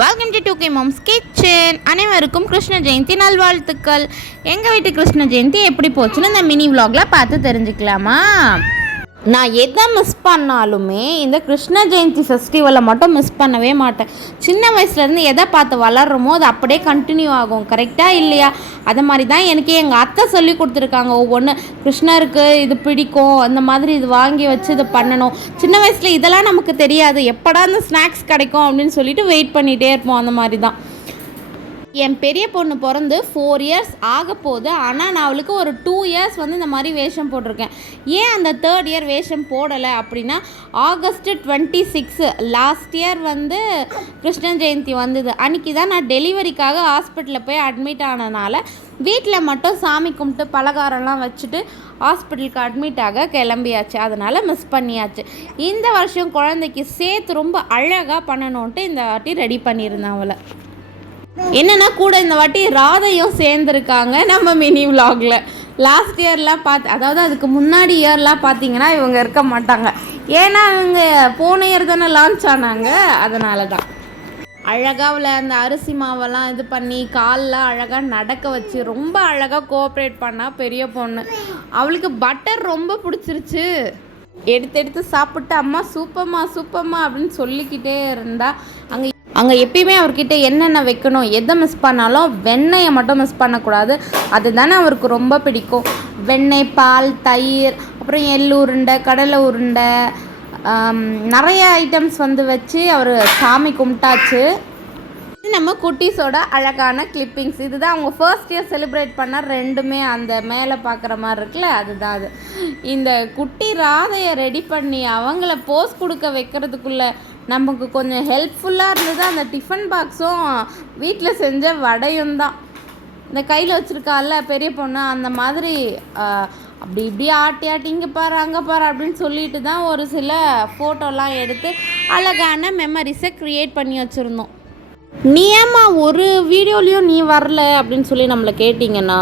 Welcome to two K mom's kitchen அனைவருக்கும் கிருஷ்ண ஜெயந்தி நல்வாழ்த்துக்கள். எங்கள் வீட்டு கிருஷ்ண ஜெயந்தி எப்படி போச்சுன்னு இந்த மினி vlogல பார்த்து தெரிஞ்சுக்கலாமா? நான் எதை மிஸ் பண்ணாலுமே இந்த கிருஷ்ண ஜெயந்தி ஃபெஸ்டிவலை மட்டும் மிஸ் பண்ணவே மாட்டேன். சின்ன வயசுலேருந்து எதை பார்த்து வளர்றோமோ அது அப்படியே கண்டினியூ ஆகும். கரெக்டாக இல்லையா? அது மாதிரி தான் எனக்கு எங்கள் அத்தை சொல்லி கொடுத்துருக்காங்க. ஒவ்வொன்று கிருஷ்ணருக்கு இது பிடிக்கும். அந்த மாதிரி இது வாங்கி வச்சு இது பண்ணணும். சின்ன வயசில் இதெல்லாம் நமக்கு தெரியாது. எப்படா இந்த ஸ்நாக்ஸ் கிடைக்கும் அப்படின்னு சொல்லிட்டு வெயிட் பண்ணிகிட்டே இருப்போம். அந்த மாதிரி தான் என் பெரிய பொண்ணு பிறந்து ஃபோர் இயர்ஸ் ஆக போகுது. ஆனால் நான் அவளுக்கு ஒரு டூ இயர்ஸ் வந்து இந்த மாதிரி வேஷம் போட்டிருக்கேன். ஏன் அந்த தேர்ட் இயர் வேஷம் போடலை அப்படின்னா August twenty six last year வந்து கிருஷ்ண ஜெயந்தி வந்தது. அன்றைக்கி தான் நான் டெலிவரிக்காக ஹாஸ்பிட்டலில் போய் அட்மிட் ஆனனால வீட்டில் மட்டும் சாமி கும்பிட்டு பலகாரம்லாம் வச்சுட்டு ஹாஸ்பிட்டலுக்கு அட்மிட் ஆக கிளம்பியாச்சு. அதனால் மிஸ் பண்ணியாச்சு. இந்த வருஷம் குழந்தைக்கு சேர்த்து ரொம்ப அழகாக பண்ணணுன்ட்டு இந்த வாட்டி ரெடி பண்ணியிருந்தேன் அவளை. என்னன்னா கூட இந்த வாட்டி ராதையும் சேர்ந்துருக்காங்க நம்ம மினி விலாகில் லாஸ்ட் இயர்லாம் பார்த்து அதாவது அதுக்கு முன்னாடி இயர்லாம் பார்த்தீங்கன்னா இவங்க இருக்க மாட்டாங்க. ஏன்னா இவங்க போன இயர் தானே லான்ச் ஆனாங்க அதனால தான் அழகாவில் அந்த அரிசி மாவெல்லாம் இது பண்ணி காலில் அழகாக நடக்க வச்சு ரொம்ப அழகாக கோஆப்ரேட் பண்ணா பெரிய பொண்ணு. அவளுக்கு பட்டர் ரொம்ப பிடிச்சிருச்சு. எடுத்து எடுத்து சாப்பிட்டு அம்மா சூப்பம்மா சூப்பம்மா அப்படின்னு சொல்லிக்கிட்டே இருந்தா அங்கே அங்கே எப்பயுமே அவர்கிட்ட என்னென்ன வைக்கணும் எதை மிஸ் பண்ணாலும் வெண்ணெயை மட்டும் மிஸ் பண்ணக்கூடாது. அதுதானே அவருக்கு ரொம்ப பிடிக்கும். வெண்ணெய் பால் தயிர் அப்புறம் எள் உருண்டை கடலை உருண்டை நிறைய ஐட்டம்ஸ் வந்து வச்சு அவர் சாமி கும்பிட்டாச்சு. இது நம்ம குட்டீஸோட அழகான கிளிப்பிங்ஸ் இதுதான் அவங்க ஃபர்ஸ்ட் இயர் செலிப்ரேட் பண்ண ரெண்டுமே அந்த மேலே பார்க்குற மாதிரி இருக்குல்ல அதுதான் அது. இந்த குட்டி ராதையை ரெடி பண்ணி அவங்கள போஸ் கொடுக்க வைக்கிறதுக்குள்ள நமக்கு கொஞ்சம் ஹெல்ப்ஃபுல்லாக இருந்தது. அந்த டிஃபன் பாக்ஸும் வீட்டில் செஞ்ச வடையும் தான். இந்த கையில் வச்சுருக்கால பெரிய பொண்ணு அந்த மாதிரி அப்படி இப்படி ஆட்டி ஆட்டி இங்கே பாரு அங்கே பாரு அப்படின்னு சொல்லிட்டு தான் ஒரு சில ஃபோட்டோலாம் எடுத்து அழகான மெமரிஸை க்ரியேட் பண்ணி வச்சுருந்தோம். நீ ஏம்மா ஒரு வீடியோலையும் நீ வரல அப்படின்னு சொல்லி நம்மளை கேட்டிங்கன்னா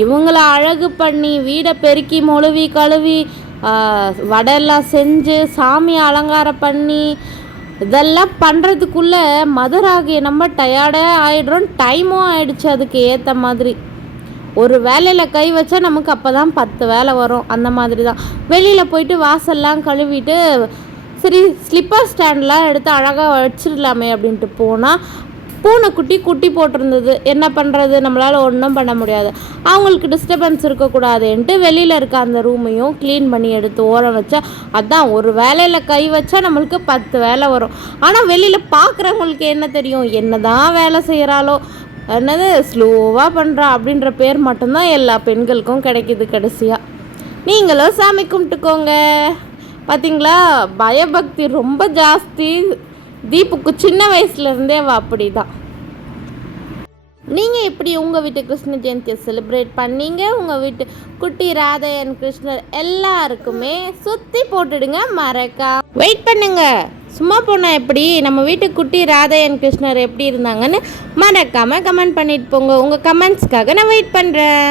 இவங்கள அழகு பண்ணி வீடை பெருக்கி மொழுவி கழுவி ஆஹ், வடையெல்லாம் செஞ்சு சாமி அலங்காரம் பண்ணி இதெல்லாம் பண்ணுறதுக்குள்ளே மதர் ஆகிய நம்ம டயர்டே ஆகிடுறோம் டைமும் ஆயிடுச்சு அதுக்கு ஏற்ற மாதிரி. ஒரு வேலையில் கை வச்சா நமக்கு அப்போ தான் பத்து வேலை வரும். அந்த மாதிரி தான் வெளியில் போயிட்டு வாசல்லாம் கழுவிட்டு சரி ஸ்லிப்பர் ஸ்டாண்ட்லாம் எடுத்து அழகாக வச்சிடலாமே அப்படின்ட்டு போனால் பூனைக்குட்டி குட்டி போட்டிருந்தது. என்ன பண்ணுறது நம்மளால் ஒன்றும் பண்ண முடியாது. அவங்களுக்கு டிஸ்டர்பன்ஸ் இருக்கக்கூடாதுன்ட்டு வெளியில் இருக்க அந்த ரூமையும் க்ளீன் பண்ணி எடுத்து ஓரம் வச்சா அதான் ஒரு வேலையில் கை வச்சா நம்மளுக்கு பத்து வேலை வரும். ஆனால் வெளியில் பார்க்குறவங்களுக்கு என்ன தெரியும்? என்ன தான் வேலை செய்கிறாளோ என்னது? ஸ்லோவாக பண்ணுறா அப்படின்ற பேர் மட்டும்தான் எல்லா பெண்களுக்கும் கிடைக்கிது கடைசியாக நீங்களும் சாமி கும்பிட்டுக்கோங்க. பார்த்தீங்களா பயபக்தி ரொம்ப ஜாஸ்தி. தீபுக்கு சின்ன வயசுலேருந்தே அவள் அப்படி தான் நீங்கள் எப்படி உங்கள் வீட்டு கிருஷ்ண ஜெயந்தியை செலிப்ரேட் பண்ணீங்க? உங்கள் வீட்டு குட்டி ராதையன் கிருஷ்ணர் எல்லாருக்குமே சுற்றி போட்டுடுங்க மறக்கா. வெயிட் பண்ணுங்க. சும்மா போனால் எப்படி? நம்ம வீட்டு குட்டி ராதையன் கிருஷ்ணர் எப்படி இருந்தாங்கன்னு மறக்காமல் கமெண்ட் பண்ணிட்டு போங்க. உங்கள் கமெண்ட்ஸ்க்காக நான் வெயிட் பண்ணுறேன்